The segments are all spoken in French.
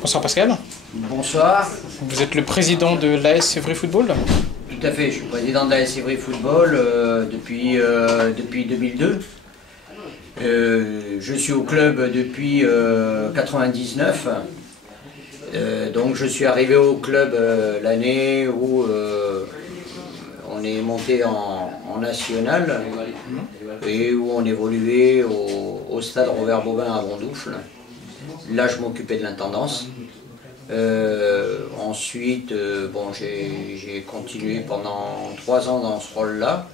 Bonsoir Pascal. Bonsoir. Vous êtes le président de l'AS Évry Football? Tout à fait, je suis président de l'AS Évry Football depuis 2002. Je suis au club depuis 99. Donc je suis arrivé au club l'année où on est monté en national et où on évoluait au stade Robert Bobin à Bondoufle. Là je m'occupais de l'intendance. Ensuite, bon, j'ai continué pendant 3 ans dans ce rôle-là.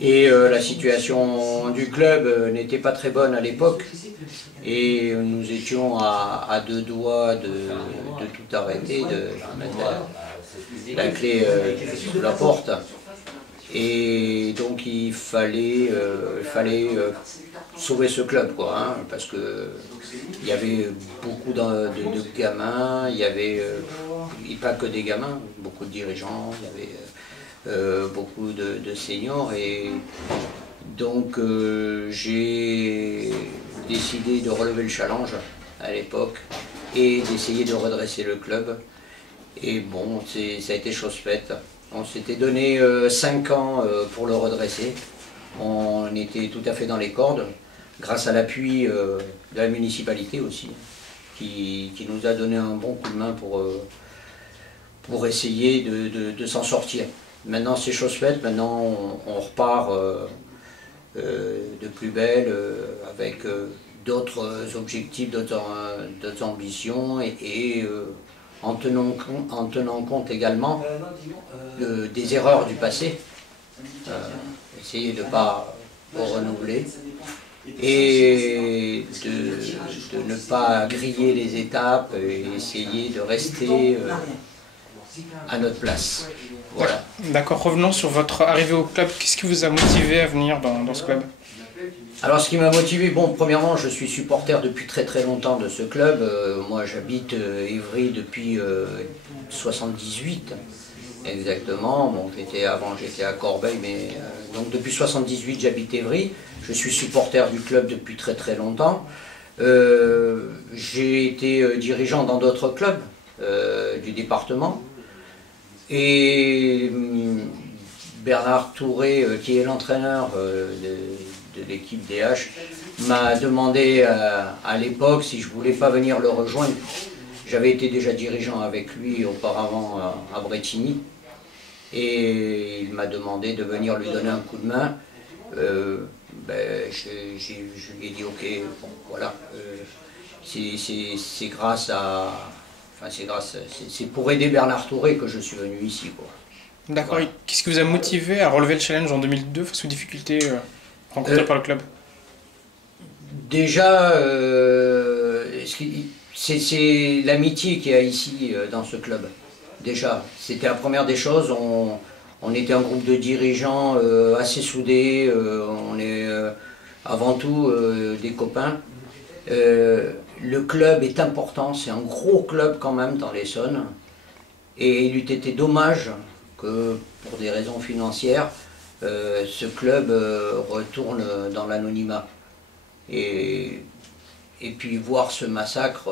Et la situation du club n'était pas très bonne à l'époque. Et nous étions à 2 doigts de tout arrêter, de mettre la clé sous la porte. Et donc il fallait sauver ce club, quoi, hein, parce que il y avait beaucoup de gamins, il y avait pas que des gamins, beaucoup de dirigeants, il y avait beaucoup de seniors, et donc j'ai décidé de relever le challenge à l'époque et d'essayer de redresser le club. Et bon, ça a été chose faite. On s'était donné 5 ans pour le redresser. On était tout à fait dans les cordes, grâce à l'appui de la municipalité aussi, qui nous a donné un bon coup de main pour essayer de s'en sortir. Maintenant c'est chose faite, maintenant on repart de plus belle, avec d'autres objectifs, d'autres ambitions, et en tenant compte également des erreurs du passé, essayer de ne pas renouveler et de ne pas griller les étapes et essayer de rester à notre place. Voilà. D'accord, revenons sur votre arrivée au club. Qu'est-ce qui vous a motivé à venir dans ce club? Alors ce qui m'a motivé, bon, premièrement je suis supporter depuis très longtemps de ce club. Moi j'habite Évry depuis 78 exactement. Bon, avant j'étais à Corbeil, mais donc depuis 78 j'habite Évry. Je suis supporter du club depuis très longtemps. J'ai été dirigeant dans d'autres clubs du département. Et Bernard Touré, qui est l'entraîneur de l'équipe DH, m'a demandé à l'époque si je voulais pas venir le rejoindre. J'avais été déjà dirigeant avec lui auparavant à Brétigny, et il m'a demandé de venir lui donner un coup de main. Je lui ai dit ok, bon, voilà, c'est grâce à... Enfin, c'est pour aider Bernard Touré que je suis venu ici, quoi. D'accord, Voilà. Qu'est-ce qui vous a motivé à relever le challenge en 2002 face aux difficultés rencontrées par le club? Déjà, c'est l'amitié qu'il y a ici dans ce club. Déjà, c'était la première des choses. On était un groupe de dirigeants assez soudés. On est avant tout des copains. Le club est important, c'est un gros club quand même dans l'Essonne. Et il eût été dommage que, pour des raisons financières, ce club retourne dans l'anonymat. Et puis voir ce massacre,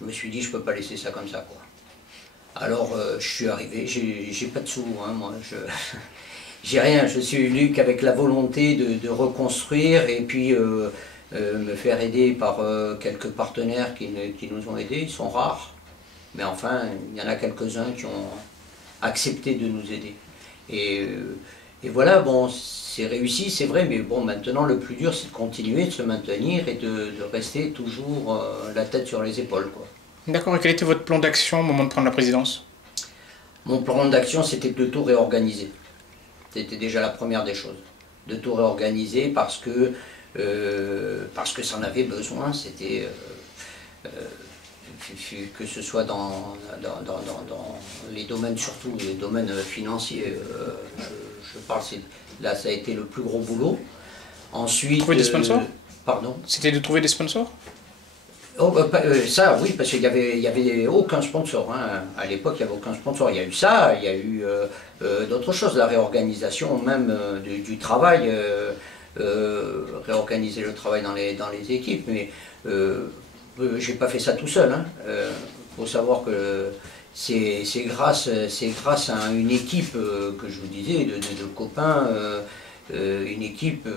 je me suis dit je peux pas laisser ça comme ça, quoi. Alors je suis arrivé, j'ai pas de sous, hein, moi, j'ai rien, je suis venu qu'avec la volonté de reconstruire, et puis me faire aider par quelques partenaires qui nous ont aidés. Ils sont rares, mais enfin il y en a quelques-uns qui ont accepté de nous aider. Et voilà, bon, c'est réussi, c'est vrai, mais bon, maintenant le plus dur c'est de continuer, de se maintenir et de rester toujours la tête sur les épaules, quoi. D'accord, et quel était votre plan d'action au moment de prendre la présidence? Mon plan d'action, c'était de tout réorganiser. C'était déjà la première des choses. De tout réorganiser parce que ça en avait besoin. C'était que ce soit dans les domaines, surtout les domaines financiers. Je parle, là ça a été le plus gros boulot. Ensuite, trouver des sponsors? Pardon? C'était de trouver des sponsors? Oh, ça oui, parce qu'il y avait aucun sponsor, hein. À l'époque il n'y avait aucun sponsor. Il y a eu ça, il y a eu d'autres choses, la réorganisation même du travail, réorganiser le travail dans les équipes, mais j'ai pas fait ça tout seul. Faut savoir que c'est grâce à une équipe que je vous disais, de copains, une équipe,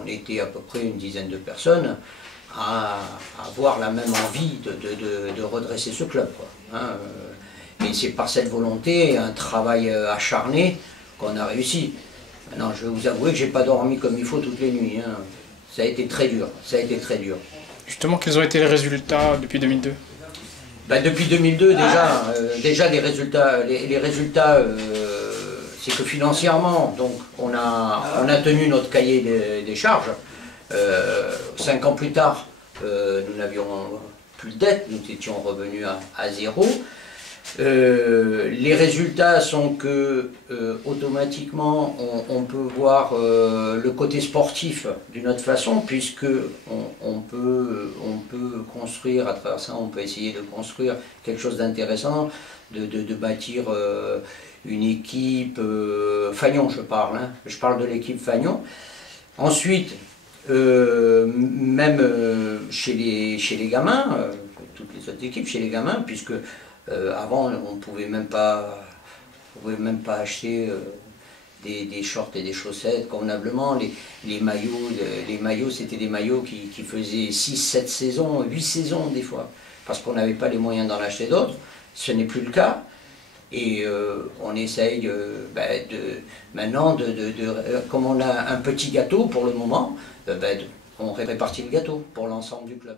on était à peu près une dizaine de personnes, à avoir la même envie de redresser ce club, quoi. Et c'est par cette volonté et un travail acharné qu'on a réussi. Maintenant, je vais vous avouer que j'ai pas dormi comme il faut toutes les nuits. Ça a été très dur, ça a été très dur. Justement, quels ont été les résultats depuis 2002? Ben, depuis 2002, déjà les résultats, c'est que financièrement, donc, on a tenu notre cahier des charges. 5 ans plus tard, nous n'avions plus de dette, nous étions revenus à zéro. Les résultats sont que automatiquement on peut voir le côté sportif d'une autre façon, puisque on peut construire à travers ça, on peut essayer de construire quelque chose d'intéressant, de bâtir une équipe Fagnon, je parle de l'équipe Fagnon. Ensuite, même chez les gamins, toutes les autres équipes, chez les gamins, puisque avant, on ne pouvait même pas acheter des shorts et des chaussettes convenablement. Les maillots c'était des maillots qui faisaient 6, 7 saisons, 8 saisons des fois, parce qu'on n'avait pas les moyens d'en acheter d'autres. Ce n'est plus le cas. Et on essaye maintenant, comme on a un petit gâteau pour le moment, on répartit le gâteau pour l'ensemble du club.